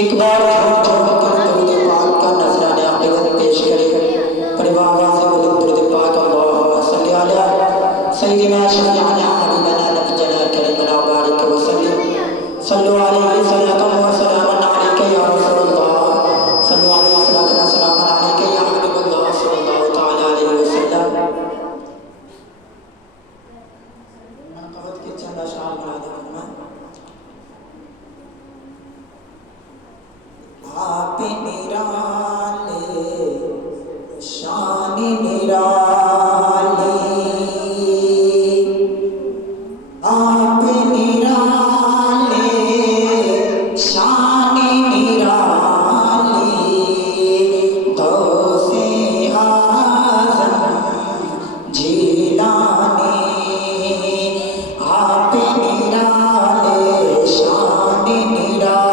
ایک بار ہم درود پاک کا نذرانہ عقیدت پیش کریں پریوار سے بلند درود پاک اللہم صلی علی سیدنا شفیعنا حبیبنا نبینا کریمنا بارک وسلم صلو علیہ صلاۃ و سلام علیک یا رسول اللہ صلو علیہ صلاۃ و سلام علیک یا حبیب اللہ صلی اللہ تعالی علیہ وسلم. منقبت کے چند اشعار مراد فرمائیں. آپ نرالے شان نرالی آپ نرالے شان نرالی غوث اعظم جیلانی آپ نرالے شان نرالی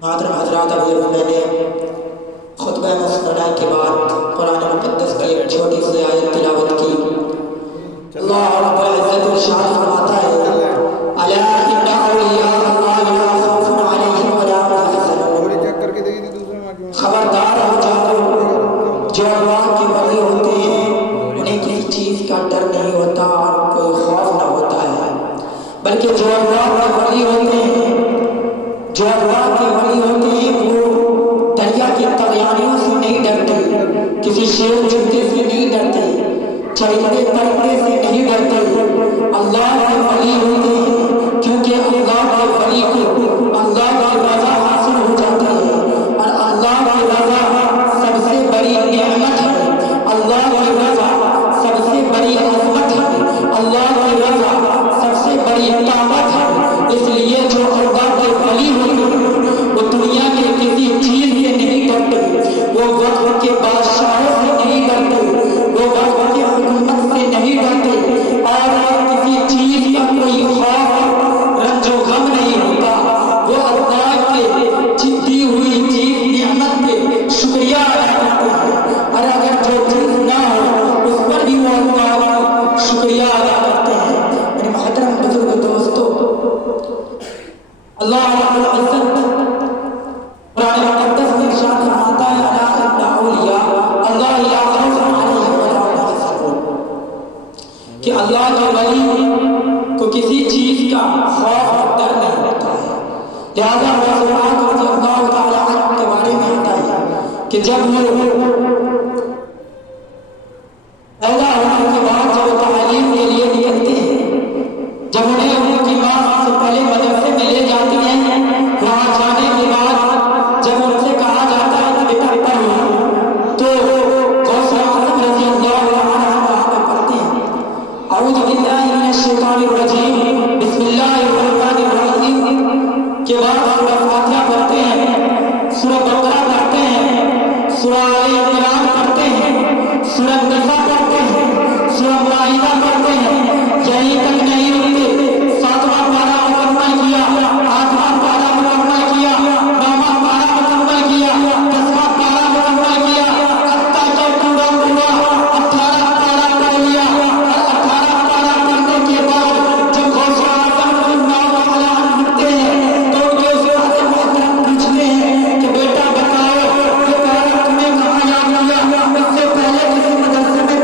محترم حضرات، ابھی میں نے خطبہ مسنونہ کے بعد قرآن مقدس کی ایک چھوٹی سی آیت تلاوت کی. اللہ رب العزت ارشاد فرماتا ہے الا ان اولیاء اللہ لا خوف علیہم ولا هم یحزنون. خبردار ہو جاؤ، جو اللہ کے ولی ہوتے ہیں انہیں کسی چیز کا ڈر نہیں ہوتا اور کوئی خوف نہ ہوتا ہے، بلکہ جو اللہ کے ولی ہوتے ہیں وہ دریا کی طغیانیوں سے نہیں ڈرتے، کسی شیر چیتے سے نہیں ڈرتے، چرندے پرندے سے نہیں ڈرتے. اللہ کے ولی ہوتے ہیں کیونکہ اللہ کے ولی کو اللہ کی رضا حاصل ہو جاتی ہے، اور اللہ کی رضا سب سے بڑی نعمت ہے، اللہ کی رضا سب سے بڑی عظمت ہے، اللہ کی رضا سب سے بڑی طاقت ہے. اس لیے جو اللہ کے ولی ہوتے ہیں وہ دنیا کے کسی چیز سے نہیں ڈرتے، وہ وقت کے بادشاہوں سے نہیں ڈرتے، وہ وقت کی حکومت سے نہیں ڈرتے، اور کسی چیز کا کوئی خوف رنج و غم نہیں ہوتا. وہ اللہ کے دی ہوئی چیز نعمت پہ شکریہ ادا کرتے ہیں، اور اگر جو چیز نہ ہو اس پر بھی وہ اللہ کا شکریہ ادا کرتے ہیں. میرے محترم بزرگ دوستو، اللہ رب العزت قرآن مقدس میں ارشاد فرماتا ہے الا ان اولیاء اللہ لا خوف علیہم ولا هم یحزنون، کہ اللہ کے ولی کو کسی چیز کا خوف اور ڈر نہیں ہوتا ہے. لہذا حضرات رضی اللہ تعالی عنہ کے بارے میں آتا ہے کہ جب وہ پیدا ہونے کے بعد جب تعلیم کے لیے نکلتے ہیں سورہ آل عمران پڑھتے ہیں، سورہ نساء پڑھتے ہیں، سورہ مائدہ پڑھتے ہیں، یہی تک نہیں رکتے، 7واں پارہ مکمل کیا، 8واں پارہ مکمل کیا، 9واں پارہ مکمل کیا، 10واں پارہ مکمل کیا، حتیٰ کہ پورا 18 پارہ پڑھ لیا۔ اور 18 پارہ پڑھنے کے بعد جب غوث اعظم اللہ تعالیٰ اٹھتے ہیں تو غوث اعظم محترم پوچھتے ہیں کہ بیٹا بتاؤ یہ پارہ تمہیں کہاں یاد کیا؟ اس سے پہلے کسی مدرسے میں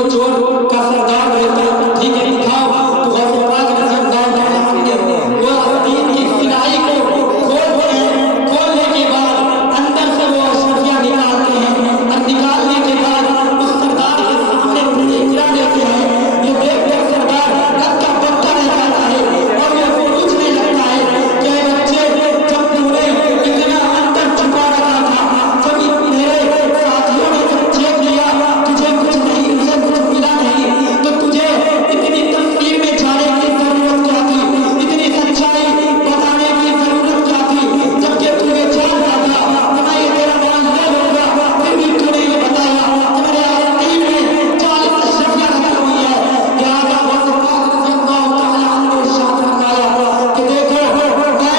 وہ چور کا سردار رہتا ہے، ٹھیک ہے دکھاؤ تو غوث پاک رضی اللہ تعالیٰ عنہ نے وہ دین کی سلائی کو کھولنے کے بعد اندر سے وہ اشرفیاں نکالتے ہیں، اور نکالنے کے بعد اس سردار کے سامنے گرا دیتے ہیں۔ یہ دیکھ کر سردار رب کا پتہ رہ جاتا ہے اور وہ پوچھنے لگتا ہے کہ اے بچے، جب تم نے اتنا اندر چھپا رکھا تھا، جب میرے ساتھیوں نے جب چیک کیا تجھے کچھ نہیں، اسے کچھ ملا نہیں، تو تجھے اتنی تفصیل میں جانے کی ضرورت کیا تھی، اتنی سچائی بتانے کی ضرورت کیا تھی، جبکہ تو یہ جانتا تھا کہ میں یہ تیرا مال لے لوں گا، پھر بھی تو نے یہ بتایا کہ میرے آستین میں 40 اشرفیاں رکھی ہوئی ہے۔ لہٰذا غوث پاک رضی اللہ تعالیٰ عنہ نے ارشاد فرمایا کہ دیکھو، میں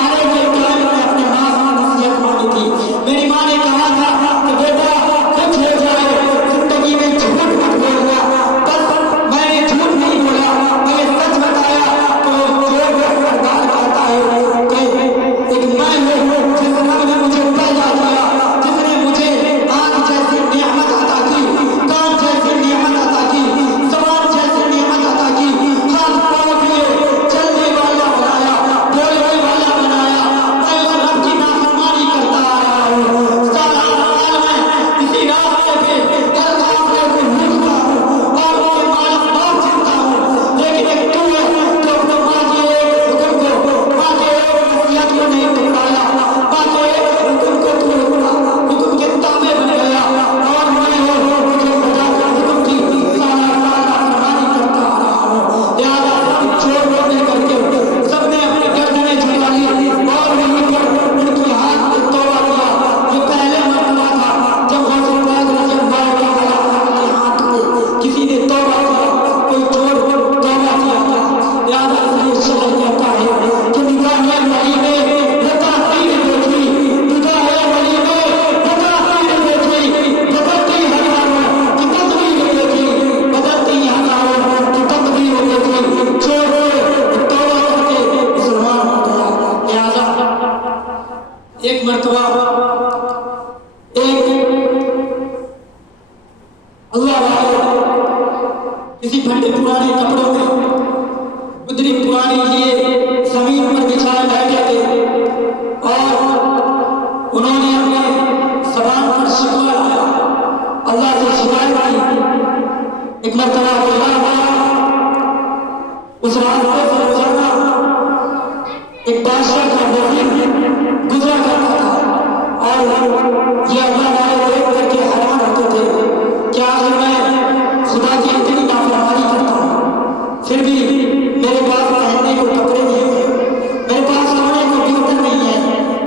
آنے کے ٹائم میں اپنے ماں سے نصیحت مانگی تھی، میری ماں نے کہا تھا کہ بیٹا کچھ ہو جائے زندگی میں جھوٹ مت بولنا، بس میں نے جھوٹ نہیں بولا، میں نے سچ بتایا۔ تو چور کا سردار کہتا ہے کہ ایک میں ہوں جس رب نے مجھے پیدا کیا، جس نے مجھے آنکھ جیسی نعمت عطا کی، کان جیسی نعمت عطا کی، زبان جیسی نعمت عطا کی، ہاتھ پاؤں دیے، چلنے والا بنایا، بولنے والا بنایا، میں اس رب کی نافرمانی کرتا آ رہا ہوں، سارا سال میں اسی راستے پہ ہر کافر کو لوٹتا ہوں اور اس سے مال بات چلتا ہوں، لیکن ایک تو ہے جو اپنے ماں کے ایک حکم کو، ماں کے ایک نصیحت کو نہیں ٹکرایا، ماں کے ایک حکم کو تو حکم کے تابع بن گیا، اور میں ہوں جو خدا کے حکم کی سارا سال نافرمانی کرتا آ رہا ہوں۔ لہٰذا سب چور بولنے کر کے سب نے اپنی گردنیں جھکا لی اور وہیں پر ان کی ہاتھ میں توبہ کیا۔ یہ پہلے مرتبہ تھا جب غوث پاک رضی اللہ تعالیٰ عنہ کے ہاتھ میں کسی نے توبہ کیا، کوئی چور توبہ کیا تھا۔ لہٰذا اس لیے شاعر کہتا ہے کہ نگاہ ولی میں لطافت دیکھی، نگاہ ولی میں لطافت دیکھی، بدلتی ہزاروں کی تقدیر دیکھی، بدلتی ہزاروں کی تقدیر دیکھی، چور توبہ کر کے مسلمان ہو گیا۔ لہٰذا ایک مرتبہ ایک اللہ والے کسی پھٹے پرانے کپڑوں میں گدری پرانی لیے زمین پر بچھائے بیٹھے تھے اور انہوں نے اپنے زبان پر شکوہ لایا، اللہ سے شکایت کی۔ ایک مرتبہ اللہ والا اس راستے سے گزرنا ایک بادشاہ کا وزیر گزرا کرتا تھا اور یہ اللہ والے دیکھ کر کے حیران ہوتے تھے کہ آخر میں خدا کی اتنی نافرمانی کرتا ہوں، پھر بھی میرے پاس پہننے کو کپڑے نہیں ہیں، میرے پاس سونے کو بستر نہیں ہے،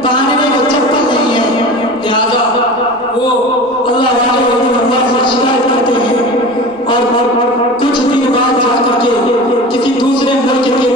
پہننے کو چپل نہیں ہے۔ لہٰذا وہ اللہ والے اللہ سے شکایت کرتے ہیں اور کچھ دن بعد جا کر کے کسی دوسرے ملک کے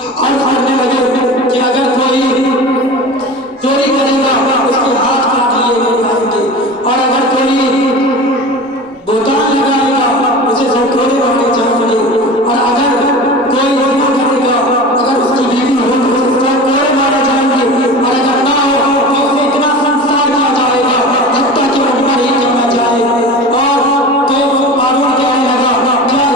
عرض کرنے لگے کہ اگر کوئی چوری کرے گا اس کے ہاتھ کاٹ لیے جائیں گے، اور اگر کوئی بہتان لگائے گا اسے سب کوڑے مارے جائیں گے، اور اگر کوئی زنا کرے گا، اگر اس کی بیوی ہو تو اسے سب کوڑے مارے جائیں گے، اور اگر نہ ہو تو اسے اتنا سنسار کیا جائے گا حتیٰ کہ وہ مر ہی کرنا چاہے۔ اور تو قارون کہنے لگا کیا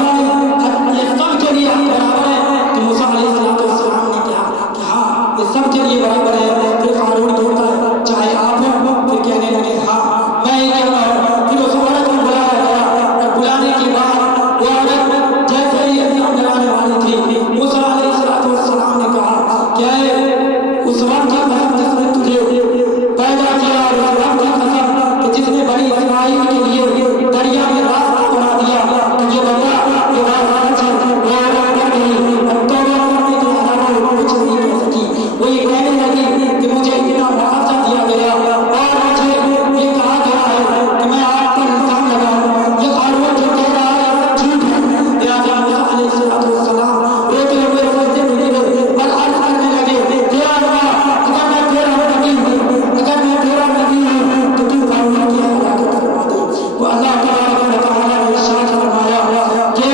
یہ سب کے لیے برابر ہے؟ تو موسیٰ علیہ السلام نے کہا کہ ہاں یہ سب کے لیے برابر ہے۔ پھر قارون کہتا ہے چاہے آپ ہو، پھر کہنے لگے ہاں میں ہی کہتا ہوں۔ پھر اس عورت کو بلایا گیا، اور بلانے کے بعد وہ عورت جیسے ہی الزام لگانے والی تھی، موسیٰ علیہ السلام نے کہا کہ اس وقت کی قسم جس نے تجھے پیدا کیا، اور اس وقت کی قسم کہ جس نے بنی اسرائیل کے لیے دریا میں راستہ بنا دیا، تجھے بتا یہ بات سچ ہے۔ وہ عورت ڈر گئی، اب توبہ کرنے کے علاوہ وہ کچھ نہیں کہہ سکی۔ وہ یہ کہنے لگی کہ مجھے اتنا معاوضہ دیا گیا اور مجھے یہ کہا گیا ہے کہ میں آپ پر الزام لگاؤں، یہ قارون جو کہہ رہا ہے یہ سب جھوٹ ہے۔ لہٰذا موسیٰ علیہ السلام روتے ہوئے سجدے میں گرے اور عرض کرنے لگے یا اللہ اگر میں تیرا نبی ہوں، اگر میں تیرا نبی ہوں تو تو قارون کی ہلاکت فرما دے۔ وہ اللہ تبارک و تعالیٰ نے ارشاد فرمایا کہ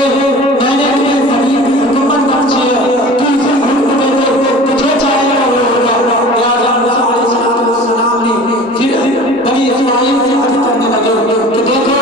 میں نے تمہیں زمین کی حکومت بخشی ہے، تو اسے حکم دے دے تو جو چاہے گا وہ ہوگا۔ لہٰذا موسیٰ علیہ السلام نے پھر بنی اسرائیل سے عرض کرنے لگے کہ دیکھو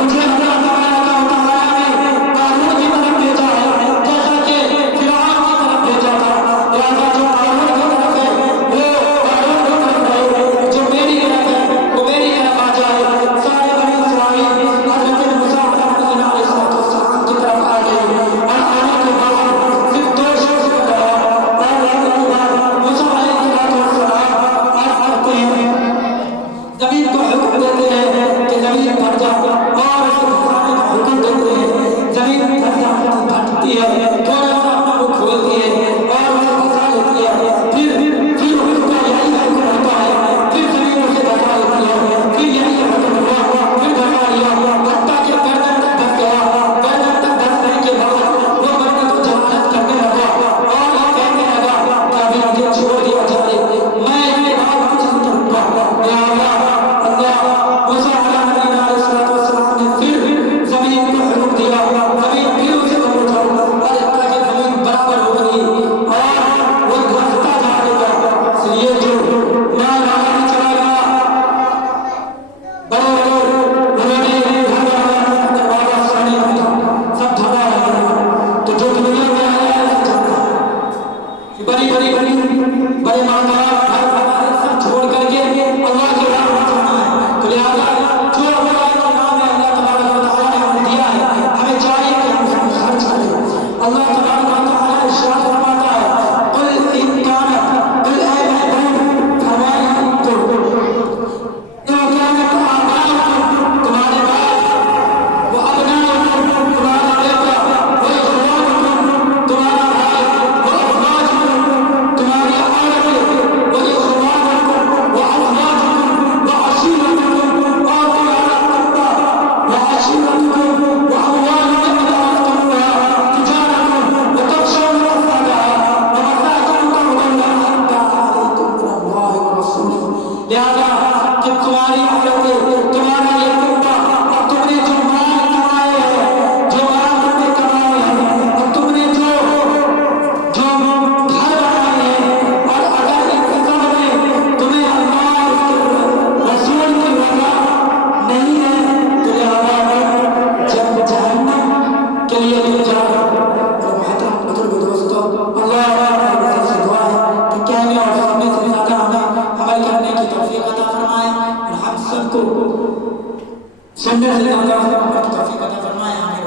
مجھے اللہ تبارک و تعالیٰ نے قارون کی طرف بھیجا ہے جیسا کہ فرعون کی طرف بھیجا تھا۔ لہٰذا جو قارون کی طرف ہے وہ قارون کی طرف ہے، جو میری طرف ہے وہ میری طرف آ جائے۔ سارے بنی اسرائیل حضرت موسیٰ علیہ السلام کی طرف آ گئے، اور آنے کے بعد صرف دو شخص کو کہا، اور آنے کے بعد موسیٰ علیہ السلام عرض کرتے ہیں، زمین کو حکم دیتے ہیں کہ زمین بھر جا، اور اسے بھرنے کا حکم دیتے ہیں، زمین بھٹتی ہے، تھوڑا سا اپنا منہ کھولتی ہے اور اسے بھسا لیتی ہے، پھر اس کا یہی حکم ہوتا ہے، پھر زمین اسے بھسا لیتی ہے، پھر یہی حکم ہوا، پھر بھسا لیا، حتیٰ کہ گردن تک دھس گیا۔ گردن تک دھسنے کے بعد وہ مرنے کو جہالت کرنے لگا اور یہ کہنے لگا کہ ابھی مجھے چھوڑ دیا جائے، میں اس کے بعد کچھ نہیں کروں گا۔ لہٰذا اللہ موسیٰ علیہ السلام نے پھر زمین کو حکم دیا، زمین پھر اسے قبول کرو، اور حتیٰ کہ زمین برابر ہو گئی اور وہ دھستا جائے گا۔ اس لیے جو مال آگے چلا گیا، بڑے بڑے دروازہ سڑنے لگا، سب دھڑا رہ گیا، تو جو دنیا میں آیا ہے جاتا ہے، بڑی بڑے مالدار سب چھوڑ کر کے اللہ کے راہ میں جانا ہے۔ تو لہٰذا جو اللہ کے نام ہے، اللہ تبارک و تعالیٰ نے ہمیں دیا ہے، ہمیں چاہیے کہ ہم اس میں خرچ کریں۔ اللہ تبارک و تعالیٰ ارشاد فرماتا ہے قل ان کان، قل اے محبوب فرمائے ان کانت آباؤکم تمہارے باپ، وہ ابناؤکم تمہارا بیٹا، وہ اخوانکم تمہارا بھائی، وہ ازواجکم تمہاری عورتیں، وہ اخوانکم وہ ازواجکم وہ عشیرتکم اور تمہارا خطہ، وہ عشیرتکم وہ اموال اقترفتموها تجارة وتخشون كسادها ومساكن ترضونها أحب إليكم من الله ورسوله۔ لہٰذا کہ تمہاری عورتیں، تمہارا یہ خطہ، اور تم نے جو مال کمائے ہیں، جو مال تم نے کمائے ہیں، اور تم نے جو گھر بنائے ہیں، اور اگر ان سب میں تمہیں اللہ اور رسول کی رضا نہیں ہے تو لہٰذا جب جہنم کے لیے تم جا رہے ہو۔ محترم بزرگ دوستو، اللہ سے دعا ہے کہ کہنے اور سننے سے زیادہ ہمیں عمل کرنے کی توفیق عطا فرمائے، اور ہم سب کو سننے سے زیادہ عمل کی توفیق عطا فرمائے۔